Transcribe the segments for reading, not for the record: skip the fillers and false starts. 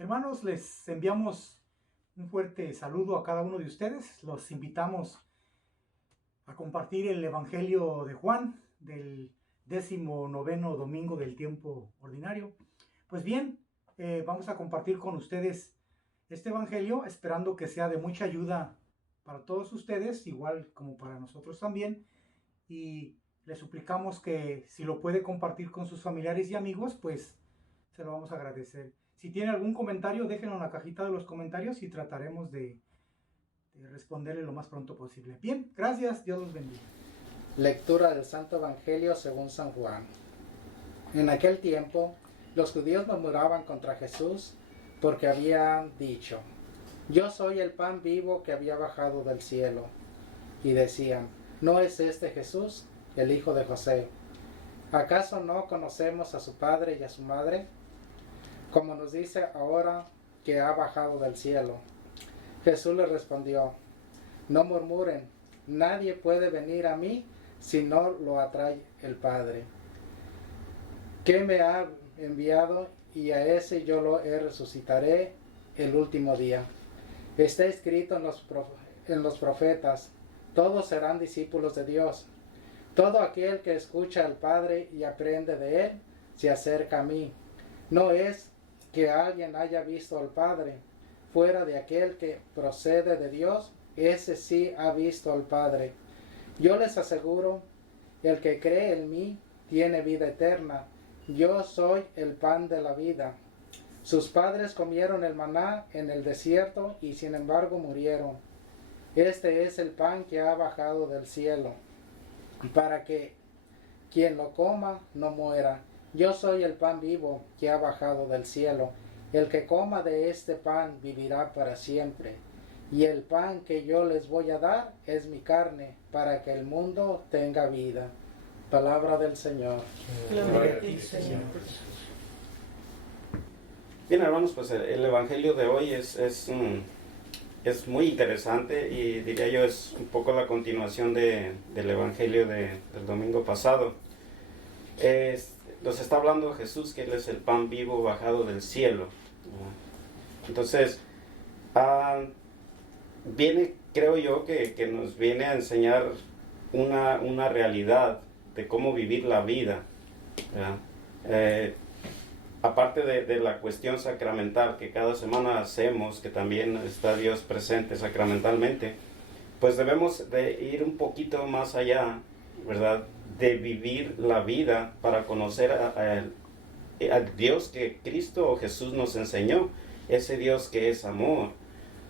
Hermanos, les enviamos un fuerte saludo a cada uno de ustedes. Los invitamos a compartir el Evangelio de Juan del 19º domingo del tiempo ordinario. Pues bien, vamos a compartir con ustedes este Evangelio, esperando que sea de mucha ayuda para todos ustedes, igual como para nosotros también. Y les suplicamos que si lo puede compartir con sus familiares y amigos, pues se lo vamos a agradecer. Si tiene algún comentario, déjenlo en la cajita de los comentarios y trataremos de responderle lo más pronto posible. Bien, gracias, Dios los bendiga. Lectura del Santo Evangelio según San Juan. En aquel tiempo, los judíos murmuraban contra Jesús porque habían dicho: Yo soy el pan vivo que había bajado del cielo. Y decían: ¿No es este Jesús, el hijo de José? ¿Acaso no conocemos a su padre y a su madre? Como nos dice ahora que ha bajado del cielo. Jesús les respondió: No murmuren, nadie puede venir a mí si no lo atrae el Padre, que me ha enviado, y a ese yo lo resucitaré el último día. Está escrito en los profetas: todos serán discípulos de Dios. Todo aquel que escucha al Padre y aprende de él, se acerca a mí. No es que alguien haya visto al Padre. Fuera de aquel que procede de Dios, ese sí ha visto al Padre. Yo les aseguro, el que cree en mí tiene vida eterna. Yo soy el pan de la vida. Sus padres comieron el maná en el desierto y sin embargo murieron. Este es el pan que ha bajado del cielo, para que quien lo coma no muera. Yo soy el pan vivo que ha bajado del cielo. El que coma de este pan vivirá para siempre. Y el pan que yo les voy a dar es mi carne, para que el mundo tenga vida. Palabra del Señor. Gloria a ti, Señor. Bien, hermanos, pues el Evangelio de hoy es muy interesante y diría yo es un poco la continuación del Evangelio del domingo pasado. Nos está hablando Jesús que Él es el pan vivo bajado del cielo. Entonces, viene, creo yo, que nos viene a enseñar una realidad de cómo vivir la vida. Aparte de la cuestión sacramental que cada semana hacemos, que también está Dios presente sacramentalmente, pues debemos de ir un poquito más allá, ¿verdad? De vivir la vida para conocer al Dios que Cristo o Jesús nos enseñó, ese Dios que es amor.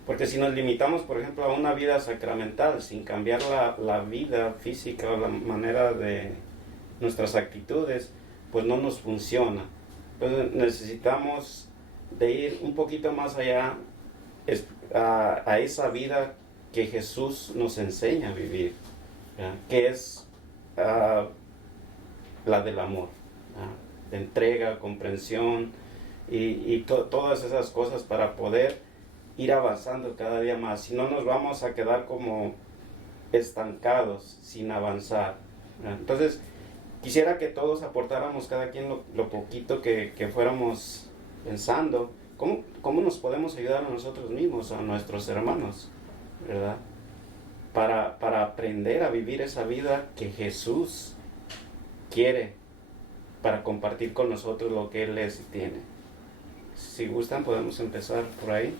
Porque si nos limitamos, por ejemplo, a una vida sacramental, sin cambiar la vida física o la manera de nuestras actitudes, pues no nos funciona. Entonces necesitamos de ir un poquito más allá a esa vida que Jesús nos enseña a vivir, ¿ya? Que es la del amor, ¿ya? De entrega, comprensión y todas esas cosas para poder ir avanzando cada día más. Si no, nos vamos a quedar como estancados sin avanzar, ¿ya? Entonces quisiera que todos aportáramos cada quien lo poquito que fuéramos pensando, cómo nos podemos ayudar a nosotros mismos, a nuestros hermanos, ¿verdad? Para aprender a vivir esa vida que Jesús quiere, para compartir con nosotros lo que Él es y tiene. Si gustan, podemos empezar por ahí.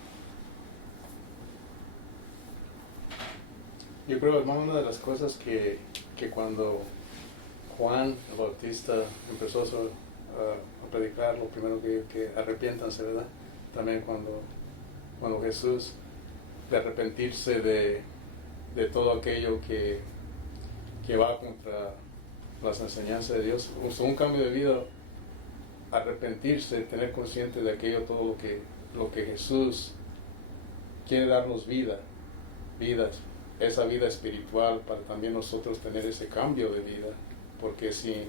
Yo creo, hermano, una de las cosas que cuando Juan el Bautista empezó a predicar, lo primero que arrepiéntanse, ¿verdad? También cuando Jesús, de arrepentirse de todo aquello que va contra las enseñanzas de Dios, un cambio de vida, arrepentirse, tener consciente de aquello, todo lo que Jesús quiere darnos vidas, esa vida espiritual, para también nosotros tener ese cambio de vida. Porque si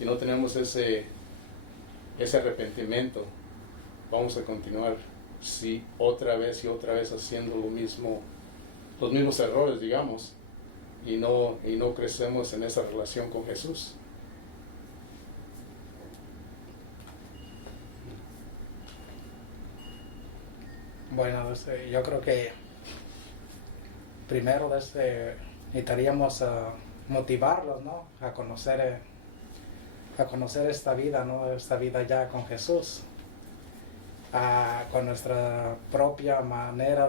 no tenemos ese arrepentimiento, vamos a continuar otra vez haciendo los mismos errores, digamos, y no crecemos en esa relación con Jesús. Bueno, yo creo que primero necesitaríamos motivarlos, ¿no? A conocer esta vida, ¿no? Esta vida ya con Jesús, con nuestra propia manera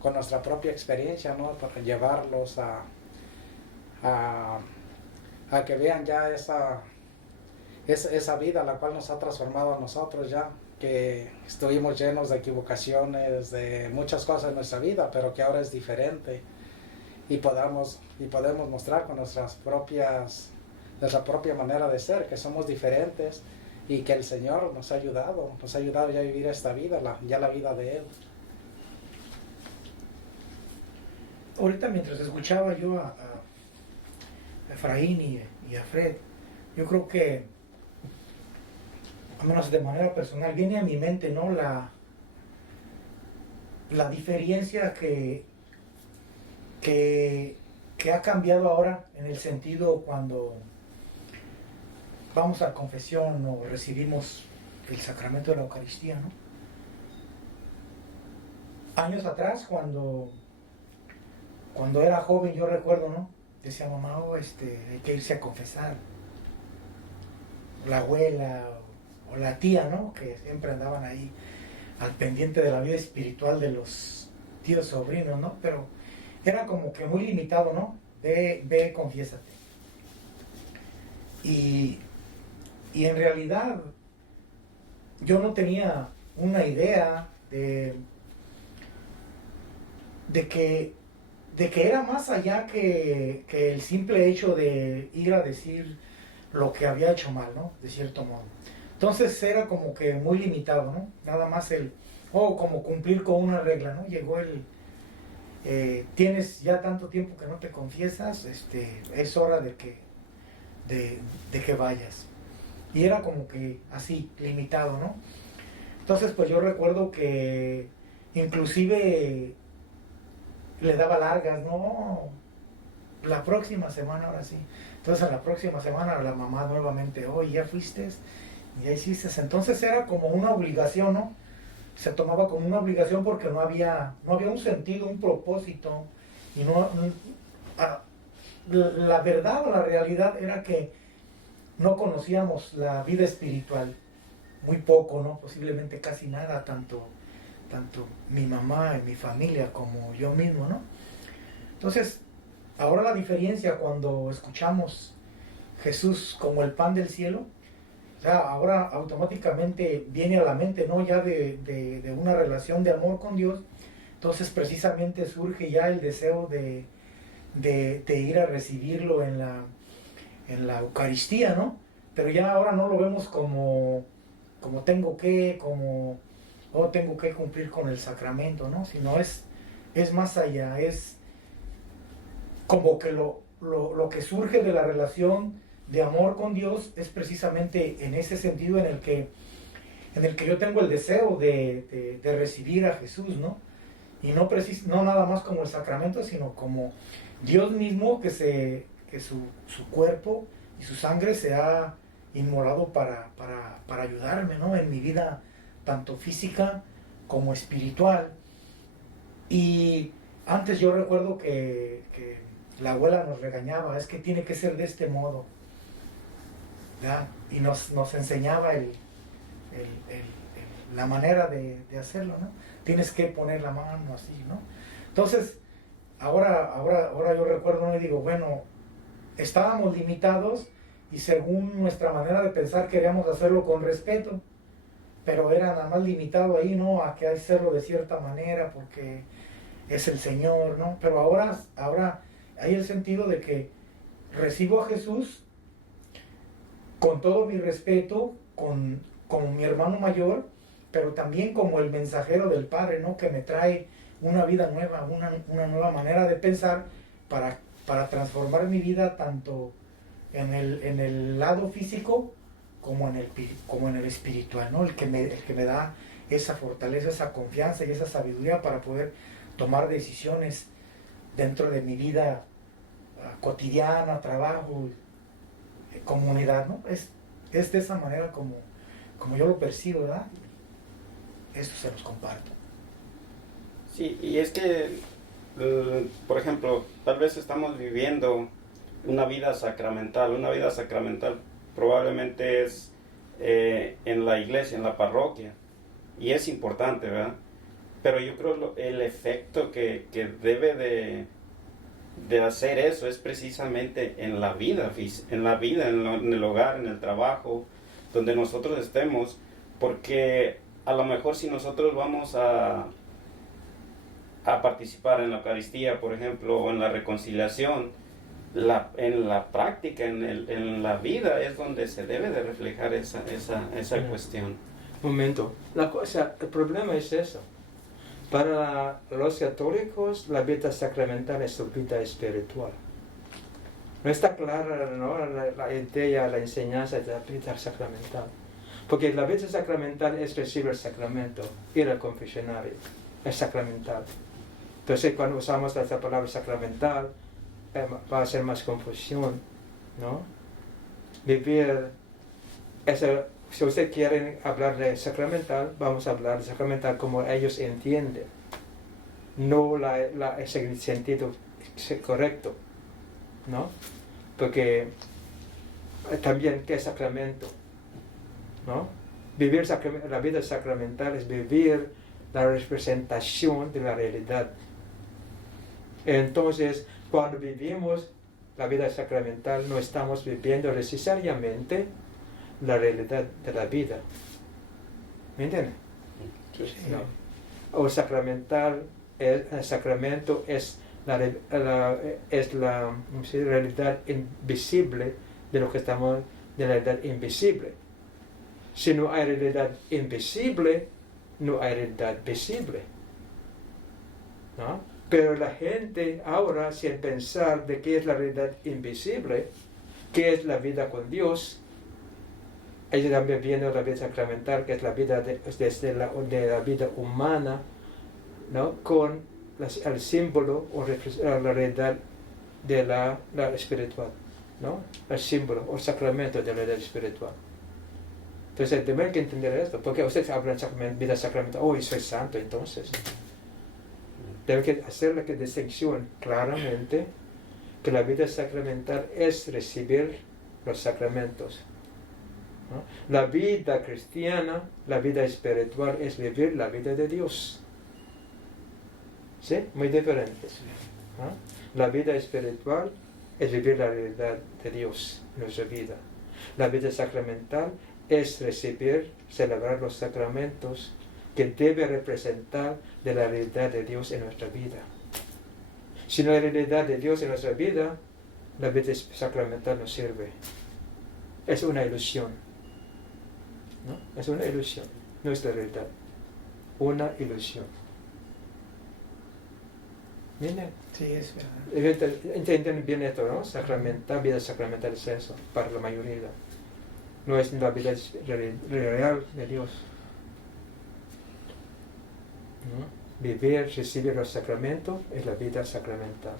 con nuestra propia experiencia, ¿no? Para llevarlos a que vean ya esa vida la cual nos ha transformado a nosotros ya, que estuvimos llenos de equivocaciones, de muchas cosas en nuestra vida, pero que ahora es diferente y podemos mostrar con nuestra propia manera de ser, que somos diferentes y que el Señor nos ha ayudado ya a vivir esta vida, ya la vida de Él. Ahorita mientras escuchaba yo a Efraín y a Fred, yo creo que, al menos de manera personal, viene a mi mente, ¿no? La diferencia que ha cambiado ahora en el sentido cuando vamos a confesión o recibimos el sacramento de la Eucaristía, ¿no? Años atrás, cuando era joven, yo recuerdo, ¿no? Decía mamá, hay que irse a confesar. La abuela o la tía, ¿no? Que siempre andaban ahí al pendiente de la vida espiritual de los tíos sobrinos, ¿no? Pero era como que muy limitado, ¿no? Ve, confiésate. Y en realidad yo no tenía una idea de que era más allá que el simple hecho de ir a decir lo que había hecho mal, ¿no? De cierto modo. Entonces era como que muy limitado, ¿no? Nada más como cumplir con una regla, ¿no? Llegó tienes ya tanto tiempo que no te confiesas, es hora de que vayas. Y era como que así, limitado, ¿no? Entonces pues yo recuerdo que inclusive le daba largas, no, la próxima semana ahora sí. Entonces la próxima semana la mamá nuevamente, oye, ¿ya fuiste? ¿Ya hiciste? Entonces era como una obligación, ¿no? Se tomaba como una obligación porque no había un sentido, un propósito. Y la verdad o la realidad era que no conocíamos la vida espiritual. Muy poco, ¿no? Posiblemente casi nada, tanto mi mamá y mi familia como yo mismo, ¿no? Entonces, ahora la diferencia cuando escuchamos Jesús como el pan del cielo, o sea, ahora automáticamente viene a la mente, ¿no? Ya de una relación de amor con Dios, entonces precisamente surge ya el deseo de ir a recibirlo en la Eucaristía, ¿no? Pero ya ahora no lo vemos como tengo que cumplir con el sacramento, ¿no? Sino es más allá, es como que lo que surge de la relación de amor con Dios es precisamente en ese sentido en el que yo tengo el deseo de recibir a Jesús, ¿no? Y no nada más como el sacramento, sino como Dios mismo que su cuerpo y su sangre se ha inmolado para ayudarme, ¿no? En mi vida tanto física como espiritual. Y antes yo recuerdo que la abuela nos regañaba, es que tiene que ser de este modo, ¿verdad? Y nos enseñaba la manera de hacerlo, ¿no? Tienes que poner la mano así, ¿no? Entonces, ahora yo recuerdo, ¿no? Y digo, bueno, estábamos limitados y según nuestra manera de pensar queríamos hacerlo con respeto, pero era nada más limitado ahí, ¿no? A que hacerlo de cierta manera porque es el Señor, ¿no? Pero ahora hay el sentido de que recibo a Jesús con todo mi respeto, como mi hermano mayor, pero también como el mensajero del Padre, ¿no? Que me trae una vida nueva, una nueva manera de pensar para transformar mi vida tanto en el lado físico como en el espiritual, ¿no? El que me da esa fortaleza, esa confianza y esa sabiduría para poder tomar decisiones dentro de mi vida cotidiana, trabajo, comunidad, ¿no? Es de esa manera como yo lo percibo, ¿verdad? Eso se los comparto. Sí, y es que, por ejemplo, tal vez estamos viviendo una vida sacramental. Una vida sacramental probablemente es en la iglesia, en la parroquia, y es importante, ¿verdad? Pero yo creo el efecto que debe de hacer eso es precisamente en la vida, en el hogar, en el trabajo, donde nosotros estemos, porque a lo mejor si nosotros vamos a participar en la Eucaristía, por ejemplo, o en la reconciliación, en la práctica, en la vida es donde se debe de reflejar esa cuestión. Momento, el problema es eso. Para los católicos, la vida sacramental es su vida espiritual. No está clara, ¿no?, la idea, la enseñanza de la vida sacramental. Porque la vida sacramental es recibir el sacramento, ir al confesionario, es sacramental. Entonces, cuando usamos esta palabra sacramental, va a ser más confusión, ¿no? Vivir, si ustedes quieren hablar de sacramental, vamos a hablar de sacramental como ellos entienden, no ese sentido correcto, ¿no? Porque también, ¿qué es sacramento? ¿No? Vivir la vida sacramental es vivir la representación de la realidad. Entonces, cuando vivimos la vida sacramental, no estamos viviendo necesariamente la realidad de la vida. ¿Me entienden? ¿No? O sacramental, el sacramento es la realidad invisible de lo que estamos, de la realidad invisible. Si no hay realidad invisible, no hay realidad visible, ¿no? Pero la gente ahora, sin pensar de qué es la realidad invisible, qué es la vida con Dios, ellos también viendo la vida sacramental, que es la vida desde la vida humana, ¿no?, con el símbolo o la realidad de la espiritual, ¿no?, el símbolo o el sacramento de la realidad espiritual. Entonces, tienen que entender esto, porque ustedes hablan de vida sacramental, yo soy santo, entonces. Deben que hacer la distinción claramente que la vida sacramental es recibir los sacramentos, ¿no? La vida cristiana, la vida espiritual es vivir la vida de Dios. ¿Sí? Muy diferente, ¿no? La vida espiritual es vivir la realidad de Dios en nuestra vida. La vida sacramental es recibir, celebrar los sacramentos que debe representar de la realidad de Dios en nuestra vida. Si no hay realidad de Dios en nuestra vida, la vida sacramental no sirve. Es una ilusión, ¿no? Es una ilusión, no es la realidad. Una ilusión. ¿Entienden? Sí, es verdad. Entienden bien esto, ¿no? Sacramental, vida sacramental es eso, para la mayoría. No es la vida real de Dios, ¿no? Vivir, recibir los sacramentos es la vida sacramental.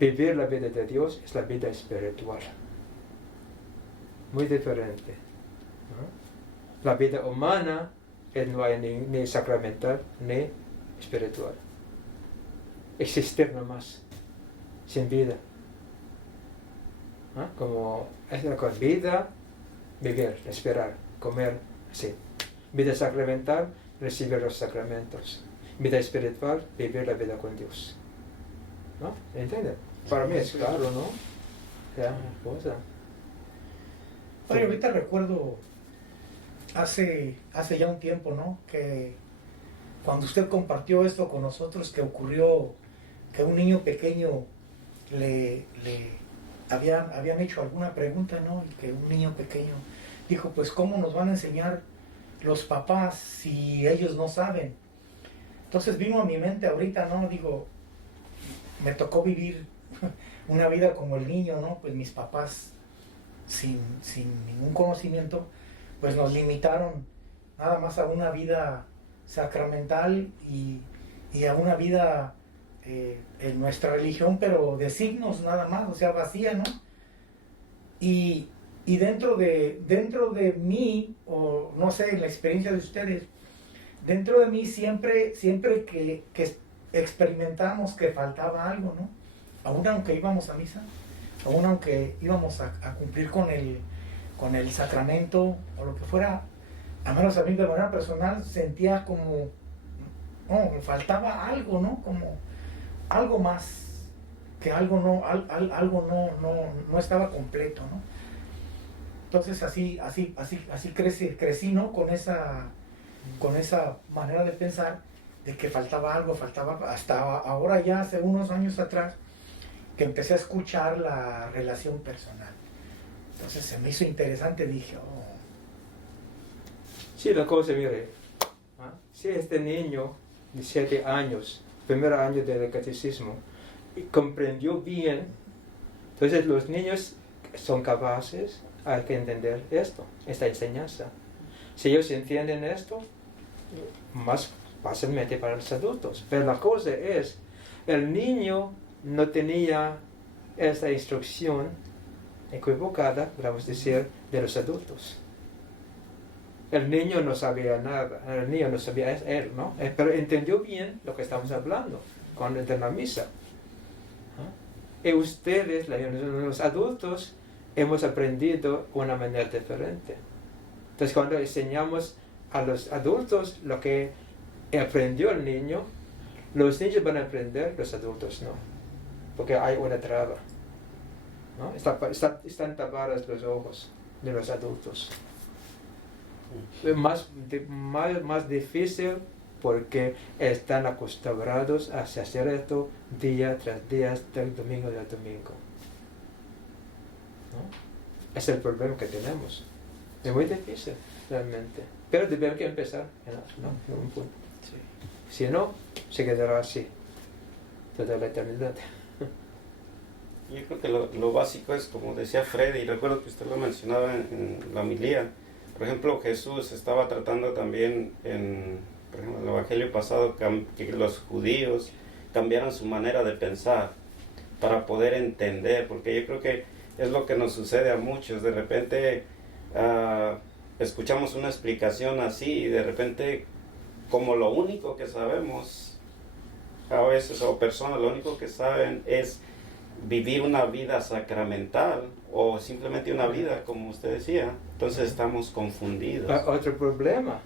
Vivir la vida de Dios es la vida espiritual. Muy diferente, ¿no? La vida humana no hay ni sacramental ni espiritual. Existir nomás, sin vida. ¿No? Como es con vida, vivir, esperar, comer, así. Vida sacramental, recibir los sacramentos. Vida espiritual, vivir la vida con Dios. ¿No? ¿Entienden? Para mí es claro, ¿no? Ya, cosa. Oye, ahorita recuerdo hace ya un tiempo, ¿no?, que cuando usted compartió esto con nosotros, que ocurrió que un niño pequeño le habían hecho alguna pregunta, ¿no?, y que un niño pequeño dijo, pues ¿cómo nos van a enseñar los papás si ellos no saben? Entonces vino a mi mente ahorita, ¿no? Digo, me tocó vivir una vida como el niño, ¿no? Pues mis papás sin ningún conocimiento, pues nos limitaron nada más a una vida sacramental y a una vida en nuestra religión, pero de signos nada más, o sea, vacía, ¿no? Y dentro de mí, o no sé, en la experiencia de ustedes, dentro de mí siempre que experimentamos que faltaba algo, ¿no? Aún aunque íbamos a misa, aún aunque íbamos a cumplir con el sacramento o lo que fuera, a menos a mí de manera personal sentía como, no, me faltaba algo, ¿no? Como algo más, que algo no estaba completo, ¿no? Entonces así crecí, ¿no? Con esa manera de pensar de que faltaba algo, hasta ahora ya hace unos años atrás que empecé a escuchar la relación personal. Entonces se me hizo interesante, dije, Sí, la cosa, mire, si este niño de 7 años, primer año del catecismo, comprendió bien, entonces los niños son capaces, hay que entender esta enseñanza. Si ellos entienden esto, más fácilmente para los adultos. Pero la cosa es, el niño no tenía esta instrucción equivocada, vamos a decir, de los adultos. El niño no sabía nada, el niño no sabía él, ¿no? Pero entendió bien lo que estamos hablando de la misa. Y ustedes, los adultos, hemos aprendido de una manera diferente. Entonces, cuando enseñamos a los adultos lo que aprendió el niño, los niños van a aprender, los adultos no. Porque hay una traba, ¿no? Están tapados los ojos de los adultos. Es más difícil porque están acostumbrados a hacer esto día tras día, del domingo al domingo, ¿no? Es el problema que tenemos. Es muy difícil, realmente. Pero debemos que empezar, ¿no? En un punto. Sí. Si no, se quedará así toda la eternidad. Yo creo que lo básico es, como decía Freddy, y recuerdo que usted lo mencionaba en la homilía. Por ejemplo, Jesús estaba tratando también por ejemplo, en el Evangelio pasado que los judíos cambiaran su manera de pensar para poder entender, porque yo creo que es lo que nos sucede a muchos. De repente escuchamos una explicación así y de repente, como lo único que sabemos, a veces, o personas, lo único que saben es vivir una vida sacramental o simplemente una vida, como usted decía, entonces estamos confundidos. Otro problema,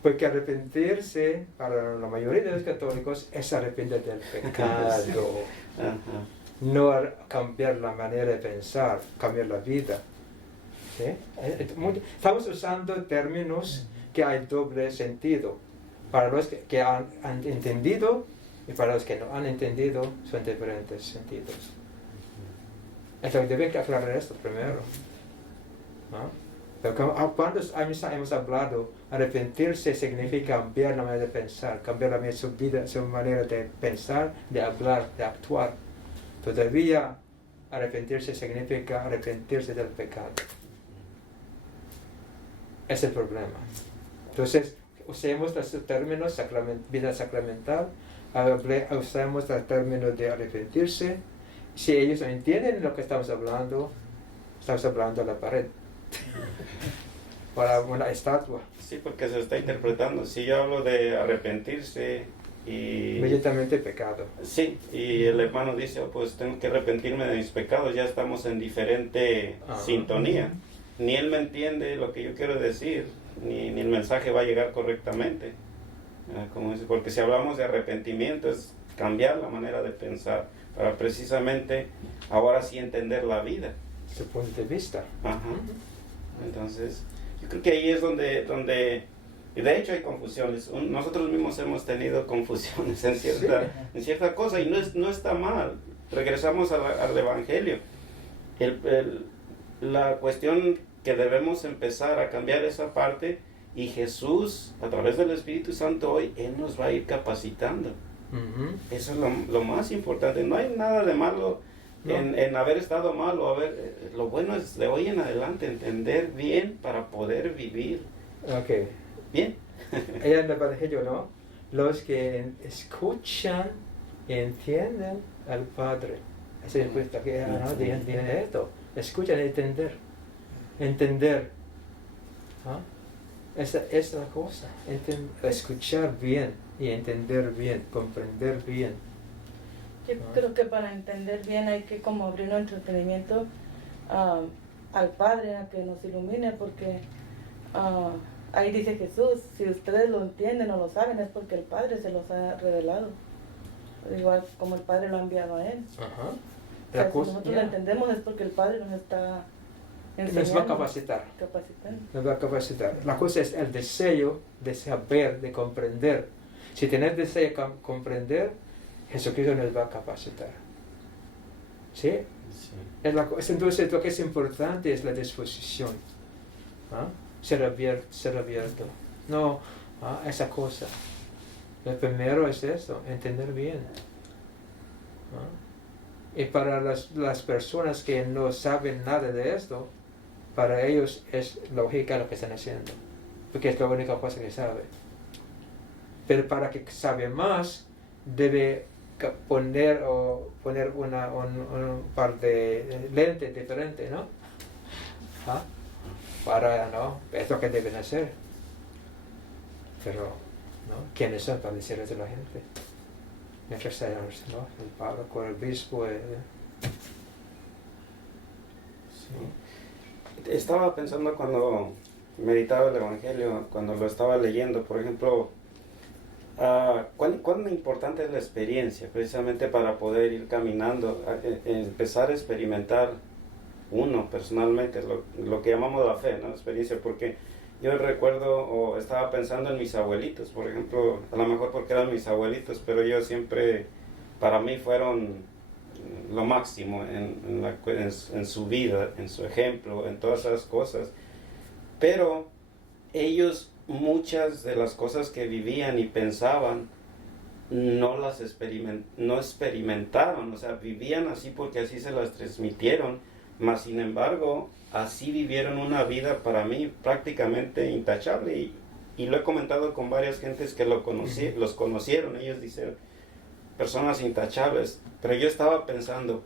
porque arrepentirse para la mayoría de los católicos es arrepentirse del pecado, no cambiar la manera de pensar, cambiar la vida. ¿Sí? Estamos usando términos que hay doble sentido. Para los que han entendido y para los que no han entendido son diferentes sentidos. Entonces deben que aclarar esto primero, ¿no? Pero cuando hemos hablado, arrepentirse significa cambiar la manera de pensar, cambiar su vida, su manera de pensar, de hablar, de actuar. Todavía arrepentirse significa arrepentirse del pecado. Es el problema. Entonces, usemos los términos vida sacramental, usamos el término de arrepentirse. Si ellos no entienden lo que estamos hablando a la pared. Para una estatua. Sí, porque se está interpretando. Si yo hablo de arrepentirse y... Inmediatamente pecado. Sí, y el hermano dice, pues tengo que arrepentirme de mis pecados, ya estamos en diferente sintonía. Ni él me entiende lo que yo quiero decir, ni el mensaje va a llegar correctamente. Como dice, porque si hablamos de arrepentimiento es cambiar la manera de pensar, para precisamente ahora sí entender la vida. Su punto de vista. Ajá. Entonces, yo creo que ahí es donde y de hecho hay confusiones. Nosotros mismos hemos tenido confusiones en cierta cosa y no está mal. Regresamos al Evangelio. La cuestión que debemos empezar a cambiar esa parte, y Jesús, a través del Espíritu Santo hoy, Él nos va a ir capacitando. Eso es lo más importante. No hay nada de malo en haber estado mal o lo bueno es de hoy en adelante entender bien para poder vivir bien. Ella en el Evangelio, ¿no? Los que escuchan y entienden al Padre. Esa es cuesta que tiene esto. Escuchan y entender. Esa es la cosa, escuchar bien y entender bien, comprender bien. Yo creo que para entender bien hay que como abrir nuestro entendimiento al Padre, a que nos ilumine, porque ahí dice Jesús, si ustedes lo entienden o lo saben es porque el Padre se los ha revelado, igual como el Padre lo ha enviado a Él. Ajá. O sea, si nosotros lo entendemos es porque el Padre nos está enseñando, nos va a capacitar. Nos va a capacitar. La cosa es el deseo de saber, de comprender. Si tenés deseo de comprender, Jesucristo nos va a capacitar. ¿Sí? Es la cosa. Entonces lo que es importante es la disposición. ¿Ah? Ser abierto. No, esa cosa. Lo primero es eso, entender bien. ¿Ah? Y para las personas que no saben nada de esto, para ellos es lógica lo que están haciendo, porque es la única cosa que saben. Pero para que sabe más, debe poner un par de lentes diferentes, ¿no? ¿Ah? Para, ¿no? Es lo que deben hacer. Pero, ¿no? ¿Quiénes son para decirles a la gente? Mientras ¿no? El párroco, el obispo. Sí. Estaba pensando cuando meditaba el Evangelio, cuando lo estaba leyendo, por ejemplo, ¿cuán importante es la experiencia precisamente para poder ir caminando, empezar a experimentar uno personalmente lo que llamamos la fe, ¿no? Experiencia, porque yo recuerdo o estaba pensando en mis abuelitos, por ejemplo, a lo mejor porque eran mis abuelitos, pero ellos siempre para mí fueron lo máximo en su vida, en su ejemplo, en todas esas cosas, pero ellos muchas de las cosas que vivían y pensaban no experimentaron, o sea, vivían así porque así se las transmitieron, mas sin embargo así vivieron una vida para mí prácticamente intachable, y lo he comentado con varias gentes que los conocieron, ellos dicen personas intachables, pero yo estaba pensando,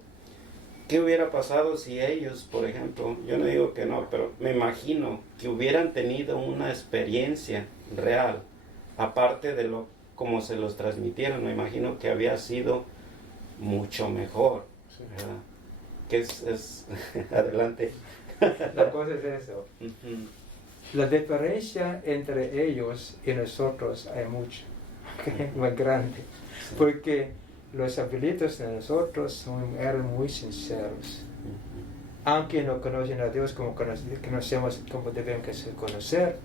¿qué hubiera pasado si ellos, por ejemplo, yo no digo que no, pero me imagino que hubieran tenido una experiencia real, aparte de como se los transmitieron? Me imagino que había sido mucho mejor, ¿verdad? Que es adelante. La cosa es eso. La diferencia entre ellos y nosotros hay mucho, muy grande, porque los abuelitos de nosotros eran muy sinceros. Aunque no conocen a Dios como conocemos, como debemos conocer,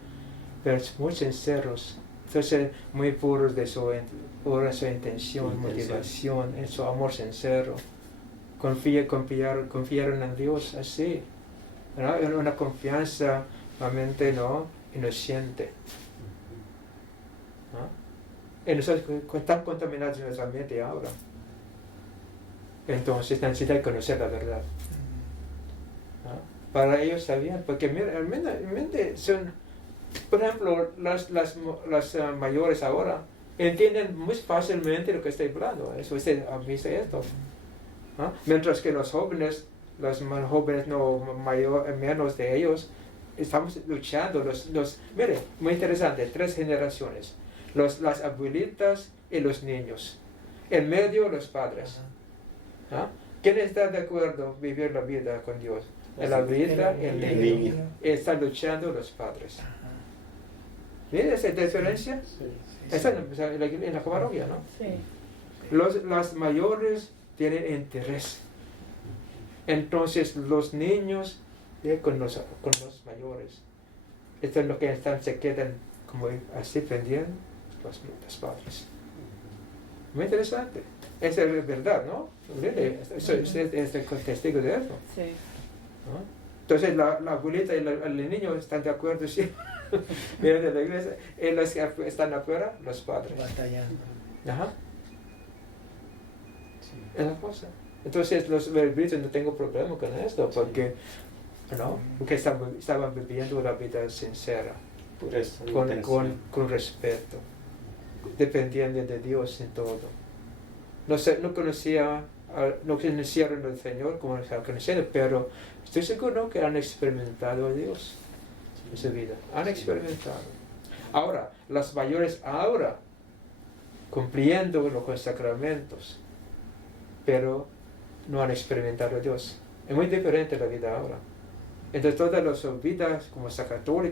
pero muy sinceros. Entonces, muy puros de su intención, motivación, en su amor sincero. Confiaron en Dios así, ¿no? En una confianza realmente no inocente. ¿No? Y nosotros están contaminados en nuestra mente ahora. Entonces necesitan conocer la verdad. ¿No? Para ellos sabían, porque realmente son, por ejemplo, las mayores ahora entienden muy fácilmente lo que estoy hablando. Eso dice esto. ¿No? Mientras que los jóvenes, los más jóvenes, menos de ellos, estamos luchando. Mire, muy interesante, 3 generaciones. Las abuelitas y los niños. En medio, los padres. ¿No? ¿Quién está de acuerdo vivir la vida con Dios? La abuelita y el niño. Están luchando los padres. ¿Ven esa diferencia? Sí. Está en la parroquia, ¿no? Sí. Las mayores tienen interés. Entonces los niños con los mayores. Esto es lo que se quedan como así pendiendo los padres. Muy interesante. Esa es verdad, ¿no? Es testigo de eso. Sí. ¿No? Entonces la abuelita y el niño están de acuerdo, sí. Vienen de la iglesia, y los que están afuera, los padres. Batallando. Ajá. Es la cosa. Entonces los abuelitos no tengo problema con esto, porque, ¿no? Porque estaban viviendo una vida sincera, con respeto, dependiendo de Dios en todo. No conocieron al Señor como lo conocieron, pero estoy seguro que han experimentado a Dios. en su vida. Han experimentado. Ahora, los mayores ahora, cumpliendo con los sacramentos, pero no han experimentado a Dios. Es muy diferente la vida ahora. Entonces todas las vidas como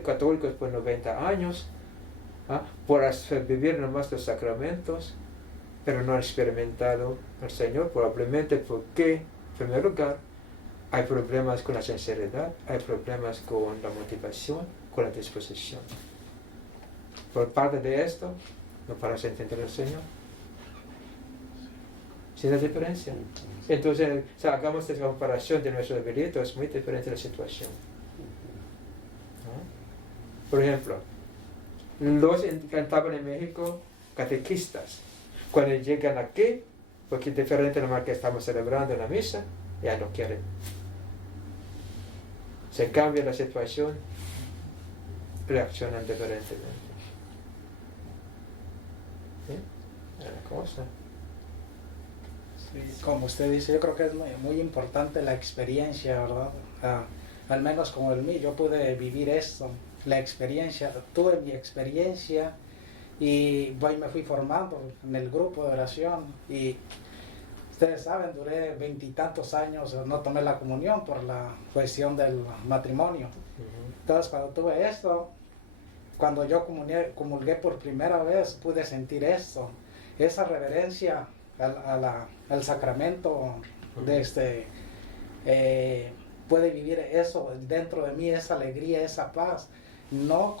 católicos por 90 años, por vivir nomás los sacramentos, pero no han experimentado al Señor, probablemente porque, en primer lugar, hay problemas con la sinceridad, hay problemas con la motivación, con la disposición. Por parte de esto, no paras de entender al Señor. ¿Sí la diferencia? Entonces, si hagamos esta comparación de nuestro delito, es muy diferente la situación. ¿No? Por ejemplo, los que estaban en México, catequistas, cuando llegan aquí, porque es diferente de lo que estamos celebrando en la misa, ya no quieren. Se cambia la situación, reaccionan diferentemente. ¿Sí? Es la cosa. Sí, como usted dice, yo creo que es muy importante la experiencia, ¿verdad? Al menos como el mío, yo pude vivir esto, la experiencia, tuve mi experiencia y me fui formando en el grupo de oración y ustedes saben, duré 20 y tantos años, no tomé la comunión por la cuestión del matrimonio. Entonces cuando tuve esto, cuando yo comulgué por primera vez, pude sentir esto, esa reverencia al sacramento de puede vivir eso dentro de mí, esa alegría, esa paz, no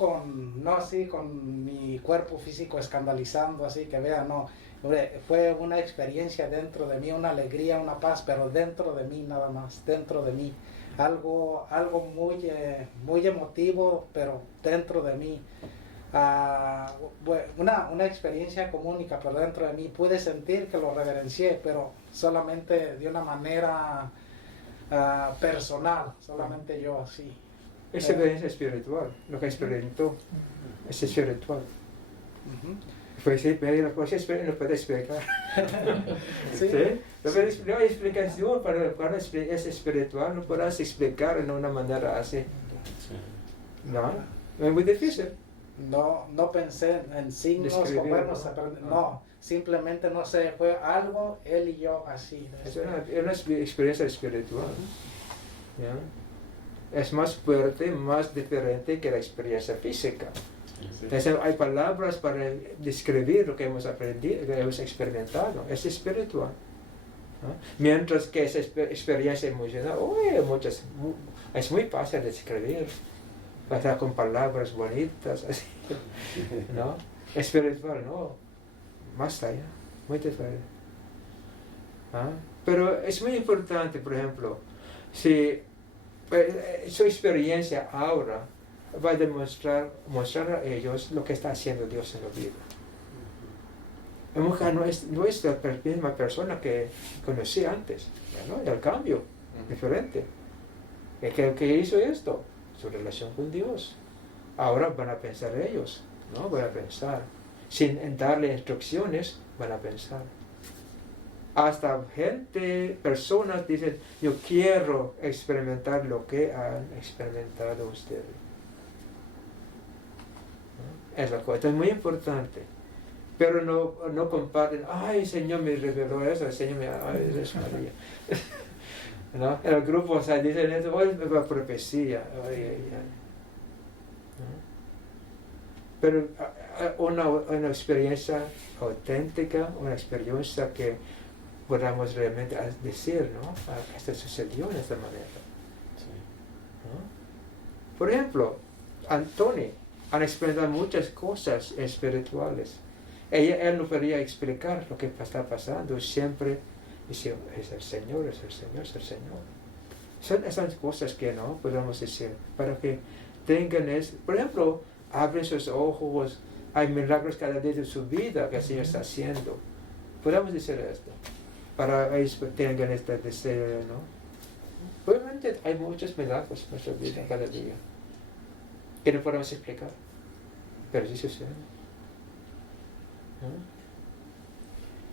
así con mi cuerpo físico escandalizando, así que vean, no, fue una experiencia dentro de mí, una alegría, una paz, pero dentro de mí nada más, dentro de mí, algo muy emotivo, pero dentro de mí. Una experiencia comunica, pero dentro de mí pude sentir que lo reverencié, pero solamente de una manera personal, solamente yo así. Es experiencia espiritual, lo que experimentó es espiritual. Pues sí, lo puede explicar. Sí. ¿Sí? No hay explicación para es espiritual, no podrás explicar de una manera así. No, es muy difícil. No pensé en signos, no, simplemente no sé, fue algo, él y yo así. Es una experiencia espiritual. ¿Ya? Es más fuerte, más diferente que la experiencia física. Entonces, hay palabras para describir lo que hemos aprendido, lo que hemos experimentado. Es espiritual. ¿No? Mientras que esa experiencia emocional, es muy fácil de describir. Pasar con palabras bonitas, así. ¿No? Espiritual, no. Más allá, muy diferente. Pero es muy importante, por ejemplo, si su experiencia ahora va a mostrar a ellos lo que está haciendo Dios en la vida. La mujer no es la misma persona que conocí antes, ¿no? Y al cambio, diferente. ¿Qué hizo esto? Su relación con Dios. Ahora van a pensar ellos, ¿no? Van a pensar. Sin darle instrucciones, van a pensar. Hasta personas dicen, yo quiero experimentar lo que han experimentado ustedes. ¿No? Es la cosa, es muy importante. Pero no comparten, ay, Señor me reveló eso, el Señor ay, es María. ¿No? En el grupo, dicen eso, es una profecía. ¿No? Pero una experiencia auténtica, una experiencia que podamos realmente decir, ¿no? Esto sucedió de esta manera. Sí. ¿No? Por ejemplo, Antonio han experimentado muchas cosas espirituales. Él no podía explicar lo que está pasando, siempre decía, es el Señor, es el Señor, es el Señor. Son esas cosas que no podemos decir, para que tengan por ejemplo, abren sus ojos, hay milagros cada día de su vida que el Señor está haciendo. Podemos decir esto, para que ellos tengan este deseo, ¿no? Obviamente hay muchos milagros en nuestra vida cada día, que no podemos explicar, pero sí sucede. ¿No?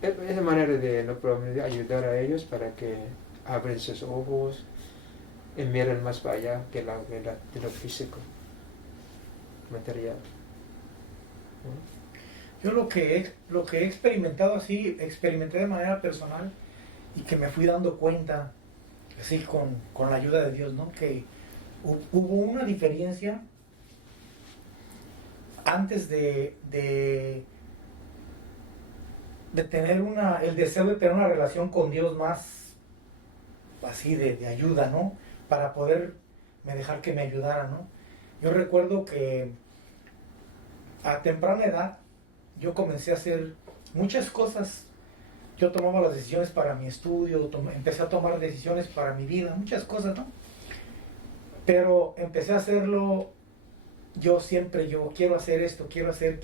Es una manera de ayudar a ellos para que abren sus ojos y miren más para allá que de lo físico. material. Yo lo que he experimentado así, experimenté de manera personal y que me fui dando cuenta, así con la ayuda de Dios, ¿no? Que hubo una diferencia antes de tener el deseo de tener una relación con Dios más así de ayuda, ¿no? Para poder dejar que me ayudara, ¿no? Yo recuerdo que a temprana edad yo comencé a hacer muchas cosas. Yo tomaba las decisiones para mi estudio, empecé a tomar decisiones para mi vida, muchas cosas, ¿no? Pero empecé a hacerlo yo quiero hacer esto, quiero hacer.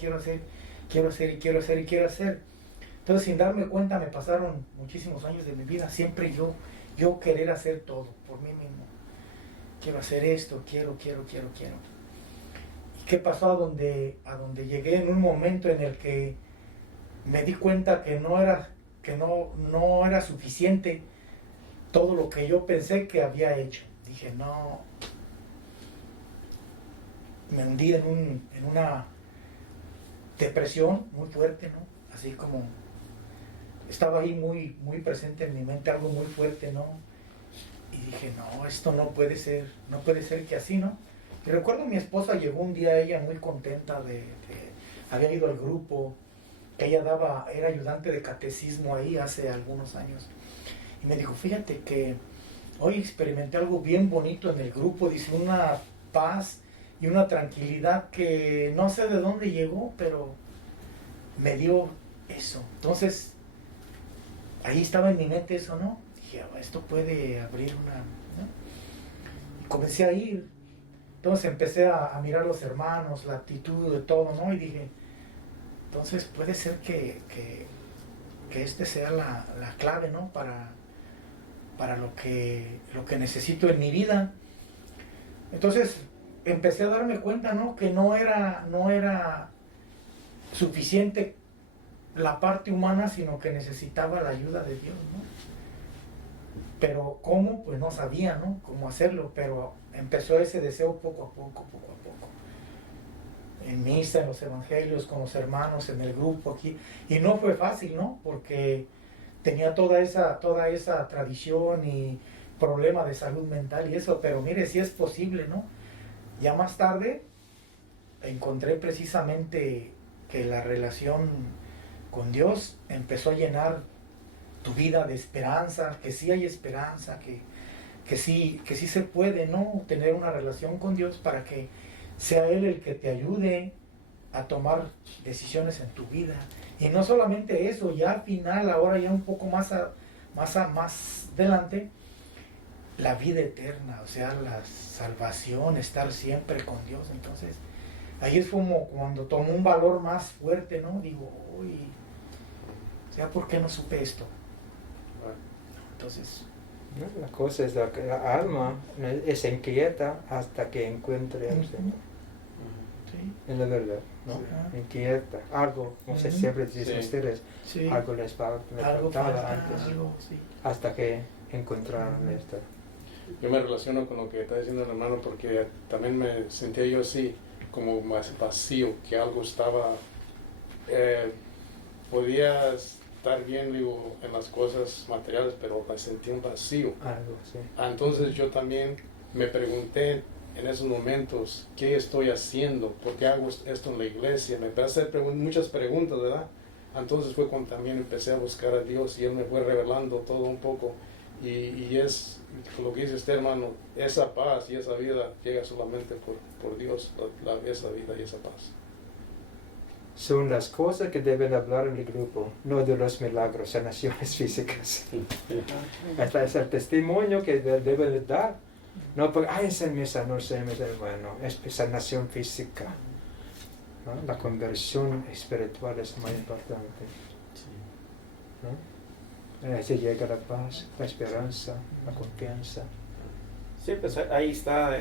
Entonces, sin darme cuenta, me pasaron muchísimos años de mi vida, siempre yo querer hacer todo por mí mismo. Quiero hacer esto, quiero. ¿Y qué pasó a donde llegué en un momento en el que me di cuenta que no era suficiente todo lo que yo pensé que había hecho? Dije, no. Me hundí en una depresión muy fuerte, ¿no? Así como estaba ahí muy presente en mi mente algo muy fuerte, ¿no? Y dije, no, esto no puede ser que así, ¿no? Y recuerdo mi esposa llegó un día, ella muy contenta había ido al grupo, ella era ayudante de catecismo ahí hace algunos años. Y me dijo, fíjate que hoy experimenté algo bien bonito en el grupo, dice, una paz y una tranquilidad que no sé de dónde llegó, pero me dio eso. Entonces, ahí estaba en mi mente eso, ¿no? Dije, esto puede abrir ¿no? Y comencé a ir. Entonces empecé a mirar los hermanos, la actitud de todo, ¿no? Y dije, entonces puede ser que este sea la clave, ¿no? Para lo que necesito en mi vida. Entonces empecé a darme cuenta, ¿no? Que no era suficiente la parte humana, sino que necesitaba la ayuda de Dios, ¿no? Pero ¿cómo? Pues no sabía, ¿no? Cómo hacerlo, pero empezó ese deseo poco a poco. En misa, en los evangelios, con los hermanos, en el grupo aquí. Y no fue fácil, ¿no? Porque tenía toda esa tradición y problema de salud mental y eso, pero mire, sí es posible, ¿no? Ya más tarde encontré precisamente que la relación con Dios empezó a llenar tu vida de esperanza, que sí hay esperanza, que sí se puede, ¿no? Tener una relación con Dios para que sea Él el que te ayude a tomar decisiones en tu vida. Y no solamente eso, ya al final, ahora ya un poco más adelante, la vida eterna, o sea, la salvación, estar siempre con Dios. Entonces, ahí es como cuando tomó un valor más fuerte, ¿no? Digo, uy, o sea, ¿por qué no supe esto? Entonces, La cosa es que la alma es inquieta hasta que encuentre al Señor. sí, Es la verdad, ¿no? Sí. Inquieta. Algo, no sé, siempre dicen ustedes, sí, algo les algo faltaba falta, antes, algo, sí. hasta que encontraron esto. Yo me relaciono con lo que está diciendo el hermano porque también me sentía yo así, como más vacío, que algo estaba, podía estar bien, digo, en las cosas materiales, pero me sentía un vacío. Algo, sí. Entonces yo también me pregunté en esos momentos, ¿qué estoy haciendo? ¿Por qué hago esto en la iglesia? Me empecé a hacer muchas preguntas, ¿verdad? Entonces fue cuando también empecé a buscar a Dios y Él me fue revelando todo un poco. Y es lo que dice usted, hermano, esa paz y esa vida llega solamente por Dios, esa vida y esa paz. Son las cosas que deben hablar en el grupo, no de los milagros, sanaciones físicas. Este es el testimonio que deben dar. No porque, esa misa no sé, bueno, es sanación física. ¿No? La conversión espiritual es muy importante. ¿No? Así llega la paz, la esperanza, la confianza. Sí, pues ahí está,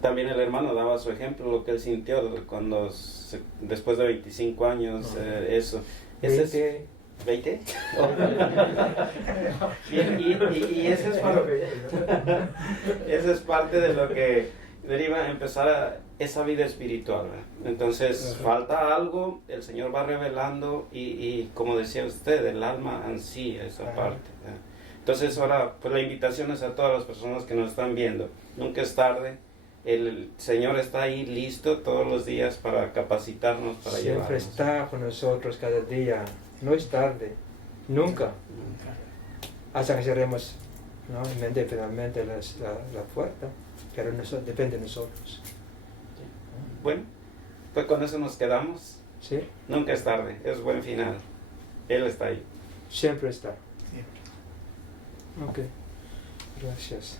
también el hermano daba su ejemplo, lo que él sintió cuando después de 25 años, eso. Ese es, ¿20? y eso es parte de lo que deriva empezar esa vida espiritual, ¿verdad? Entonces falta algo, el Señor va revelando y como decía usted, el alma ansía esa parte, ¿verdad? Entonces ahora pues la invitación es a todas las personas que nos están viendo, nunca es tarde, el Señor está ahí listo todos los días para capacitarnos, para Siempre llevarnos. está con nosotros cada día, no es tarde, nunca, hasta que cerremos, ¿no? Finalmente la puerta, pero depende de nosotros. Bueno, pues con eso nos quedamos. ¿Sí? Nunca es tarde, es buen final. Él está ahí. Siempre está. Siempre. Ok, gracias.